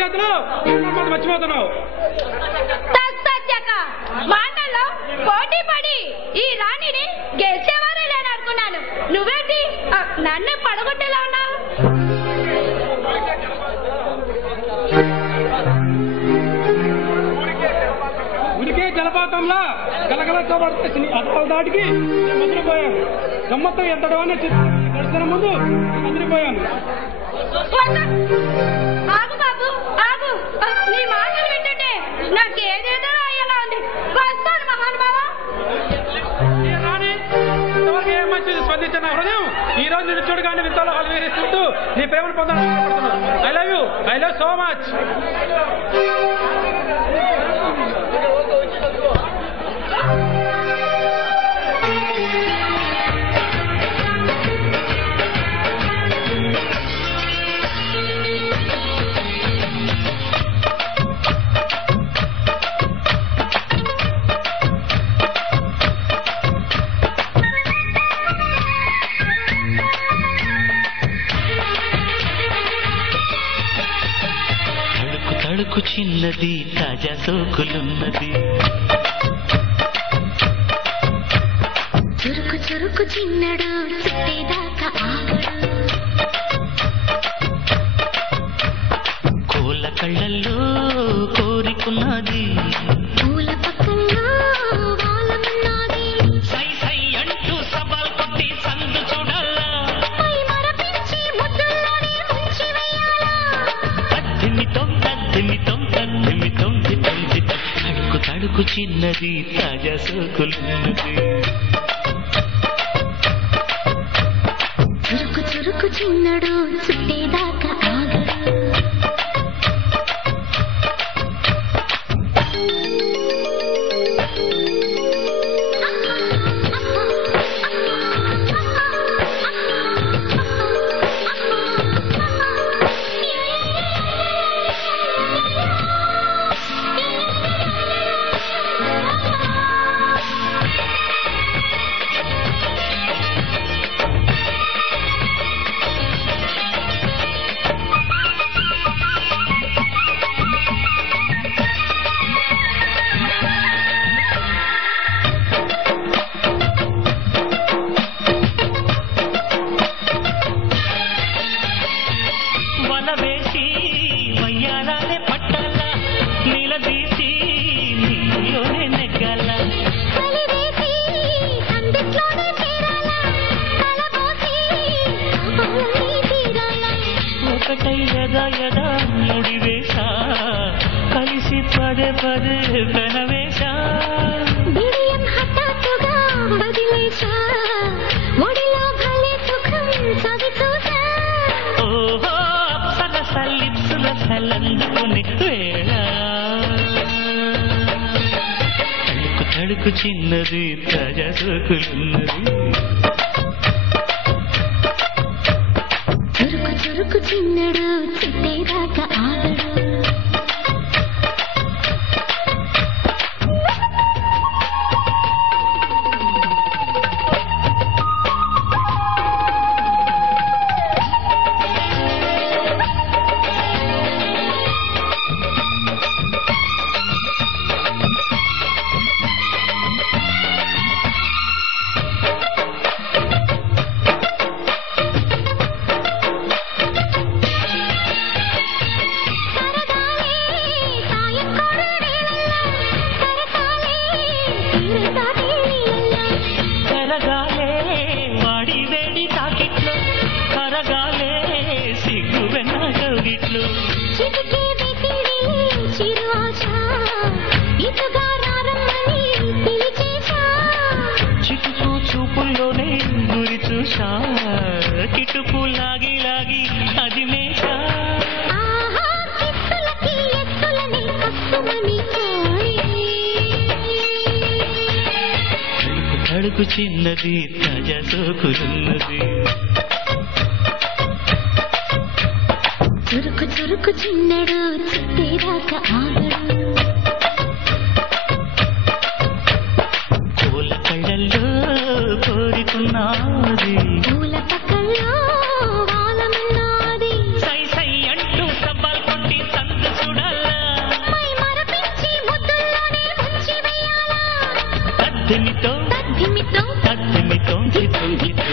చేతులు మర్చిపోతున్నావు. మాటల్లో పోటీ పడి ఈ రాణిని గెలిచేవారే లేని అనుకున్నాను. నువ్వేంటి నన్ను పడగొట్టేలా ఉన్నావు? ఉడికే జలపాతంలో గలగలతోబడితే దాటికి ముద్రపోయాను. గమ్మత్తం ఎంతడో అని గడిచిన ముందు ముద్రపోయాను. ఆగు బాబు ఆగు. నీ మాటలు వింటుంటే నాకేదేదో అయ్యేలా ఉంది. వస్తాను మహానుభావా. ఇంతవరకు ఏం మంచిది స్పందించిన హృదయం ఈ రోజు నేను చూడగానే వింతలో హలివేరిస్తుంటూ నీ ప్రేమను పొందాలనుకుంటున్నాను. I love you. I love so much. తడుకు చిన్నది తాజా సోకులున్నది. చురుకు చురుకు చిన్నడు చుట్టేదాకా ఆగడు. కోళ్ళ కళ్ళల్లో కోరికున్నది. పూల పక్కల్లో వాలమున్నది. సై సై అంటూ సవాల్ కొట్టి సందు చూడాలా. పై మరపించి ముద్దుల్లోనే ముంచి వేయాలా. తడుకు తడుకు చిన్నది తాజా సోకులున్నది. చురుకు చురుకు చిన్నడు చుట్టేదాకా ఆగడు. వలవేసి వయ్యారాలే పట్టాల. నిలదీసి నీలోనే నెగ్గాల. కలివేసి సందిట్లోనే చేరాలా. కలబోసి కాపాలని తీరాలా. ఒకటై యదా యదా ముడివేశా. కలిసి పదే పదే పెనవేశా. బిడియం హఠాత్తుగా వదిలేశా. ఒడిలో భలే సుఖం చవి చూసా. ఓహో అప్సరస లిప్సుల సలందుకుని వేళ. తడుకు తడుకు చిన్నది తాజా సోకులున్నది. చురుకు చురుకు చిన్నడు చుట్టేదాకా ఆగడు. కరగాలే వాడి వేడి తాకిట్లో. కరగాలే సిగ్గు వెన్న కౌగిట్లో. చిటికే వెతిడి చిరు ఆశ. ఇటుగా రారమ్మని పిలిచేశా. చిటుకు చూపుల్లోనే గురి చూశా. కిటుకు లాగి లాగి అది మేషా. ఆహా కిస్సులకి ఎత్తులని కస్తుమని కోరి. తడుకు చిన్నది తాజా సోకులున్నది. చురుకు చురుకు చిన్నడు చుట్టేదాకా ఆగడు. కోళ్ళ కళ్ళల్లో కోరికున్నది. పూల పక్కల్లో వాలమున్నది. సై సై అంటూ సవాల్ కొట్టి సందు తద్దిమితో తద్దిమితో తద్దిమితో జితో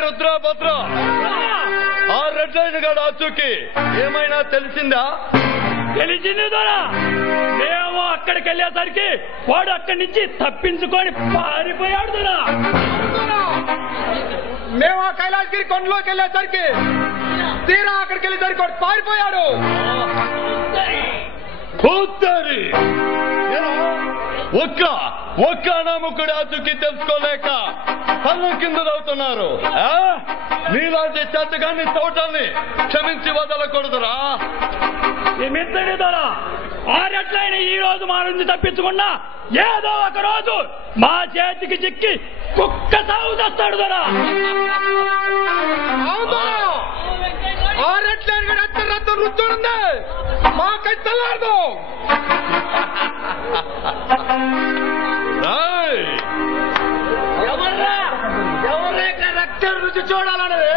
రుద్రభద్ర ఆ రెడ్ లైన్ గడ అచ్చుకి ఏమైనా తెలిసిందా? తెలిసింది దొరా. మేము అక్కడికి వెళ్ళేసరికి వాడు అక్కడి నుంచి తప్పించుకొని పారిపోయాడు దొరా. మేము ఆ కైలాసగిరి కొండలోకి వెళ్ళేసరికి తీరా అక్కడికి వెళ్ళేసరికి వాడు పారిపోయాడు. ఒక్క నాముకుడి అచ్చుకి తెలుసుకోలేక పన్ను కిందవుతున్నారు. మీలాంటి చెత్తగాన్ని తోటల్ని క్షమించి వదలకూడదురా. దొరా ఆ రెట్లయిన ఈ రోజు మా నుంచి తప్పించుకున్నా ఏదో ఒక రోజు మా చేతికి చిక్కి కుక్క సాగు తెస్తాడు దొరా. ఆ రెట్లైన రక్తం రుచుంది మా కట్టలాడు. ఎవరైనా రక్తం రుచి చూడాలన్నది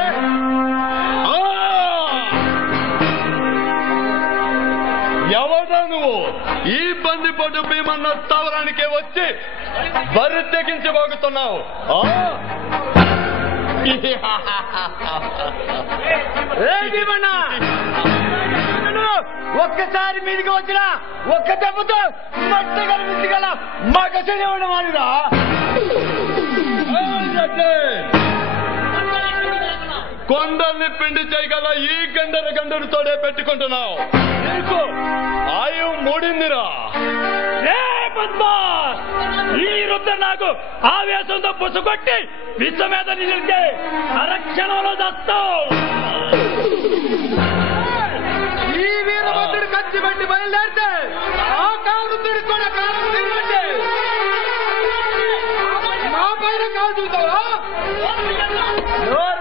ఎవరా నువ్వు? ఈ బందిపోటు భీమన్న స్థావరానికే వచ్చి బరి తెగించబోగుతున్నావు. ఒక్కసారి మీదికి వచ్చినా ఒక్క దెబ్బతో మట్టి కనిపించగల మగ వాడిరా. కొండల్ని పిండి చేయగల ఈ గండరుతోనే పెట్టుకుంటున్నావు. నీకు ఆయువు మూడిందిరా. ఈ రుద్ర నాకు ఆవేశంతో పుసుకొట్టి విశ్వ మీద నిలిస్తే అరక్షణంలో దస్తావు. ఈ వీరభద్రుడు కత్తి పెట్టి బయలుదేరితే ఆ కాలుతుడి కూడా కాలం తిరిగండి. మా పైన కాలు చూస్తావా?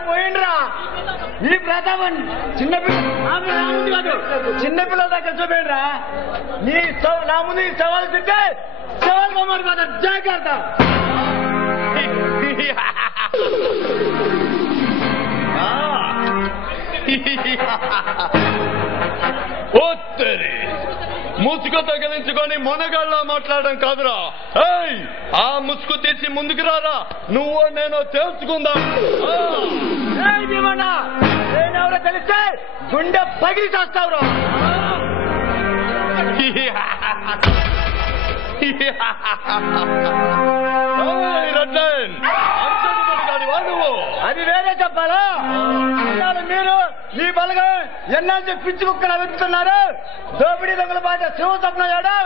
పోయిండ్రా. ఈ ప్రతాపం చిన్నపిల్లల దగ్గర చూపేండ్రా. నా ముందు ఈ సవాలు తింటే సవాల్ బొమ్మలు కదా జాగ్రత్త. ముసుగు తగిలించుకొని మొనగాళ్ళ మాట్లాడడం కాదురా. ఆ ముసుగు తీసి ముందుకు రారా. నువ్వు నేను తెలుసుకుందాం. నేనెవరో తెలిస్తే గుండె పగిలి చేస్తావురా. అది వేరే చెప్పాలా? మీరు మీ బలగా ఎన్నాళ్ళు పిచ్చి కుక్కలు వెతున్నారు. దోపిడీ దొంగల బాధ శివ స్వప్నయ్యాడు.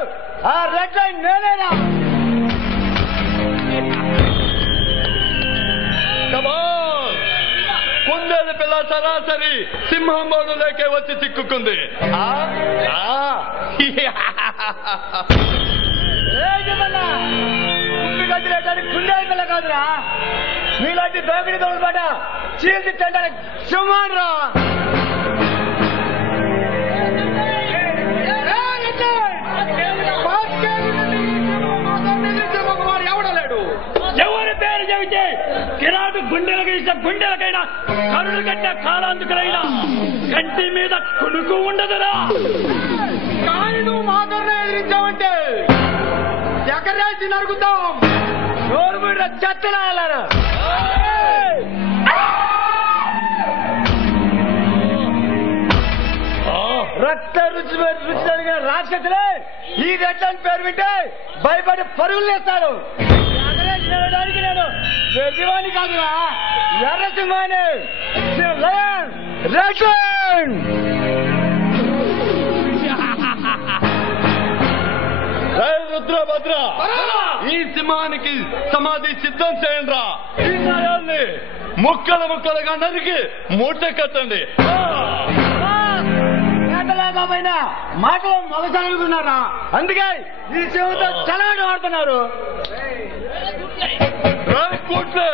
ఆ రెడ్ లైన్ నేనేనా? కుందేలు పిల్ల సరాసరి సింహం బోనులోకే వచ్చి చిక్కుకుంది. కుందేలు పిల్ల కాదురా. మీలాంటి దోపిడీ దొంగల బాట చీల్చి తింటానికి సింహాన్ రా. ఎవరి పేరు చెబితే కిరాటు గుండెలకైనా కరుడు కట్టే కాలాంతుకైనా కంటి మీద కునుకు ఉండదురా. కానీ నువ్వు మాధవనే ఎదిరించావంటే ఎకరేసి నరుగుతాం. నోరు మీద చెత్తనాయాలరా. రక్త రుచి జరిగిన రాక్షసులే ఈ రెడ్లని పేరు వింటే భయపడి పరుగులు వేస్తాడు. ఎగరేసి నేను వెజివాణి కాదురా, ఎర్రసింహాని. రుద్రభద్ర, ఈ సింహానికి సమాధి సిద్ధం చేయండి రా. ఈ నయాన్ని ముక్కలు ముక్కలుగా నరికి మూట కట్టండి. మాటలు మొదలుకున్నారా? అందుకే ఈ సింహంతో చలాడు ఆడుతున్నారు. చూస్తే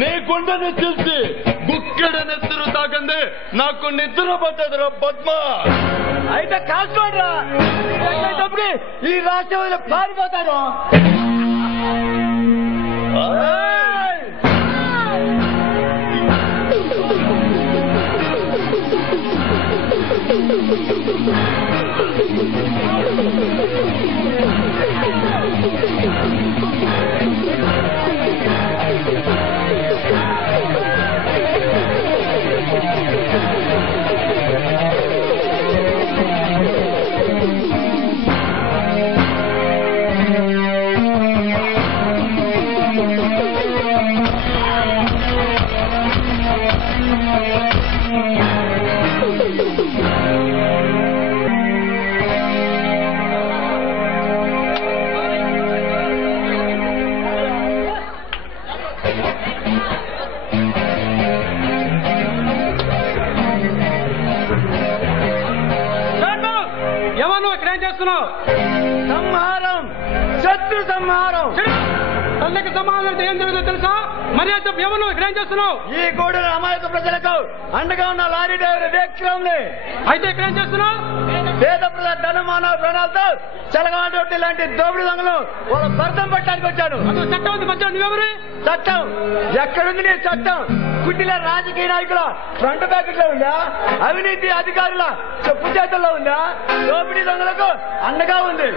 నీ గుండెని చూసి గుక్కెడ నిద్ర తాకంది నాకు నిద్ర పట్టదురా పద్మ. అయితే కాల్చుకోండిరా, ఈ రాష్ట్రంలో పారిపోతాను. సంహారం, శత్రు సంహారం. తల్లికి సమాధానం ఏం జరుగుతుందో తెలుసా? మర్యాద చెప్పు, ఎవరు ఇక్కడ ఏం చేస్తున్నావు? ఈ గూడెం అమాయక ప్రజలకు అండగా ఉన్న లారీ డ్రైవర్ విక్రమ్ని. అయితే ఇక్కడ ఏం చేస్తున్నావు? పేద ప్రజల ధనమానవ ప్రాణాలతో చెలగాటి లాంటి దోపిడి దొంగలు వాళ్ళ భర్తం పట్టడానికి వచ్చాను. చట్టం ఉంది మధ్య, నువ్వెవరు? చట్టం ఎక్కడుంది నీ చట్టం? కుట్టిల రాజకీయ నాయకుల ఫ్రంట్ ప్యాకెట్ లో ఉందా? అవినీతి అధికారుల చెప్పు చేతుల్లో ఉందా? దోపిడీ దొంగలకు అండగా ఉంది.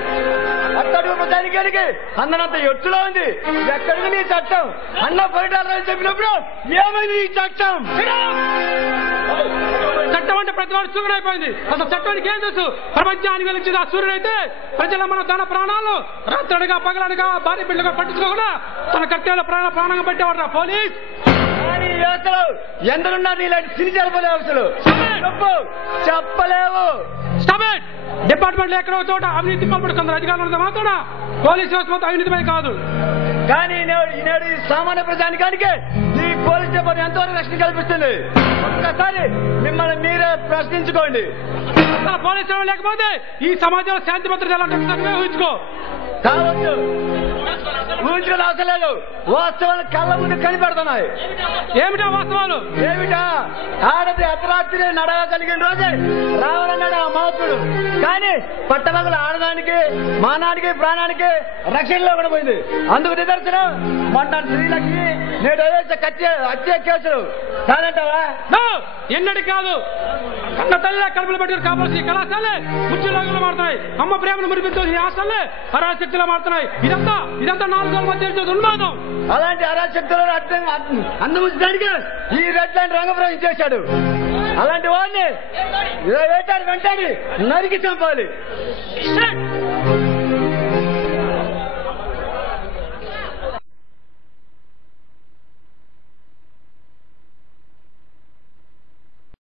అట్టడుగు ప్రజానికానికి అందనంత ఎత్తులో ఉంది. ఎక్కడుంది నీ చట్టం? అన్న పరిటాలని చెప్పినప్పుడు ఏమైంది ఈ చట్టం? చట్టం అంటే ప్రతి వాడు సూర్యుడు అయిపోయింది. అసలు చట్టానికి ఏం తెలుసు? ప్రపంచానికి వెలిచింది ఆ సూర్యుడు అయితే ప్రజల మన తన ప్రాణాలు రాత్రడిగా పగలనగా భారీ బిడ్డగా పట్టించుకోకుండా తన కర్తవ్యాల ప్రాణంగా పెట్టేవాడు పోలీస్. ఎందరున్నా నీలాంటి సిరిచారు పోలే అవసరం చెప్పలేవు. డిపార్ట్మెంట్ ఎక్కడో చోట అవినీతి పాల్పడుతుంది అధికారులు మాత్రం పోలీసు వ్యవస్థ మొత్తం అవినీతిపై కాదు. కానీ ఈనాడు ఈ సామాన్య ప్రజానికానికి ఈ పోలీస్ డిపార్ట్మెంట్ ఎంతవరకు రక్షణ కల్పిస్తుంది? ఒక్కసారి మిమ్మల్ని మీరే ప్రశ్నించుకోండి. అసలు పోలీసు సేవ లేకపోతే ఈ సమాజంలో శాంతి భద్రత ఎలా ఉంటుంది ఊహించుకో. కావచ్చు, ఊహించుకుని అవసరం లేదు. వాస్తవాలు కళ్ళ ముందు కనిపెడుతున్నాయి. ఏమిటా వాస్తవాలు? ఏమిటా? ఆడది అర్ధరాత్రి నడవగలిగిన రోజే రావాలన్నాడు ఆ మహత్తుడు. కానీ పట్టపగలు ఆడదానికి మానానికి ప్రాణానికి రక్షణ లేకుండా పోయింది. అందుకు నిదర్శనం మొన్న స్త్రీలకి నేడు హత్య కేసులు కాదంటావా? ఎన్నడి కాదు. కన్న తల్లి కడుపులు పెట్టుకుని కాపాల్సిన కళాశాలే ముచ్చులాగులు మారుతున్నాయి. అమ్మ ప్రేమను మురిపించాల్సిన హాస్టల్లే అరాశక్తిలో మారుతున్నాయి. ఇదంతా 4 రోజుల మధ్య ఉన్మాదం. అలాంటి అరాశక్తులను అందముంచడానికి ఈ రెడ్ లైన్ రంగప్రవేశం చేశాడు. అలాంటి వాడిని వెంటాడి నరికి చంపాలి.